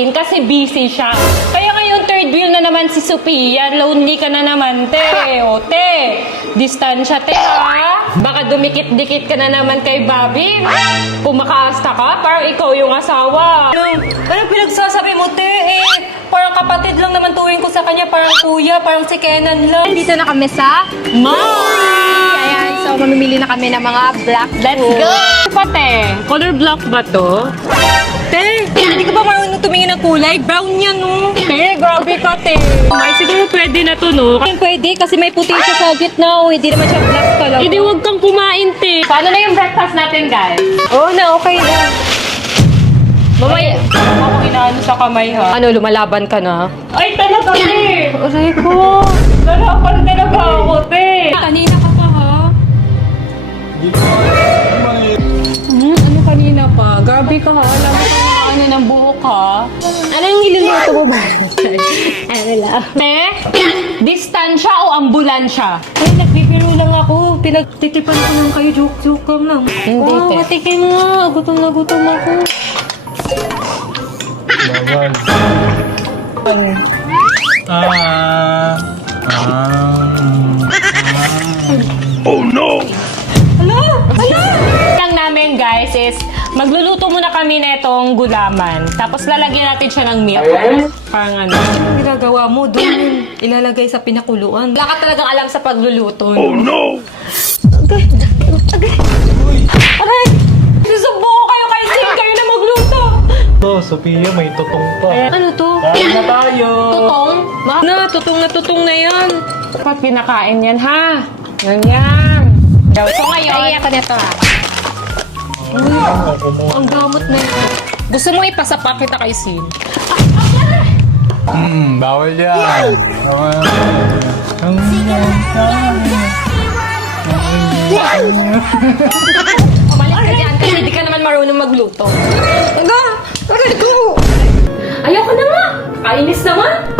Sin kasi busy siya. Kaya ngayon third wheel na naman si Sophia. Lonely ka na naman, te. O, te. Distansya, te, ha? Baka dumikit-dikit ka na naman kay Bobby. Kung makaasta ka, parang ikaw yung asawa. Ano pinagsasabi mo, te? Parang kapatid lang naman tuwing ko sa kanya. Parang kuya, parang si Kenan lang. Dito na kami sa Mall! Ayan, so mamimili na kami ng mga black Let's food. go! Pate, color block ba to? Te, hindi ka ba marunong tumingin ng kulay? Brown yan, no? Te, grabe ka, te. May siguro pwede na to, no? Pwede, kasi may puti siya sa gitna. Hindi naman siya black talaga. Hindi, huwag kang kumain, te. Paano na yung breakfast natin, guys? Oo na, okay na. Mamaya. Ako inaano sa kamay, ha? Ano, lumalaban ka na? Ay, talaga, te. Aray ko. Lalaban talaga ako, te. Kanina ka pa, ha? Ano kanina pa? Grabe ka, ha? Alam mo kung ano ng buhok, ha? Ano yung niluluto mo ba? Ano lang? Te, distansya o ambulansya? Ay, nagbibiro lang ako. Pinagtitipan ko lang kayo. Joke lang. Hindi, Wow, te. matikim nga. Gutom na gutom ako. Bawal. Oh no! Lang namin, guys, is magluluto muna kami netong gulaman. Tapos lalagyan natin siya ng milk. Parang ano. Ang ginagawa mo, doon yun ilalagay sa pinakuluan. Wala ka talagang alam sa pagluluto. Oh no! Aray! Susubuko kayo kay Sin! Kayo na magluto! To, Sophia, may tutong pa. Ano to? Kain na tayo! Tutong? Na, tutong na yan. Dapat pinakain yan, ha? Ganyan. Daw. So ngayon, Ay, ako nito ah. Ang gamot na yun. gusto mo ipasapa kita kay Sin? Bawal yan. Bawal. Umalis ka dyan kasi hindi ka naman marunong magluto. Aga! Aray ko! Ayoko na nga! Kainis naman!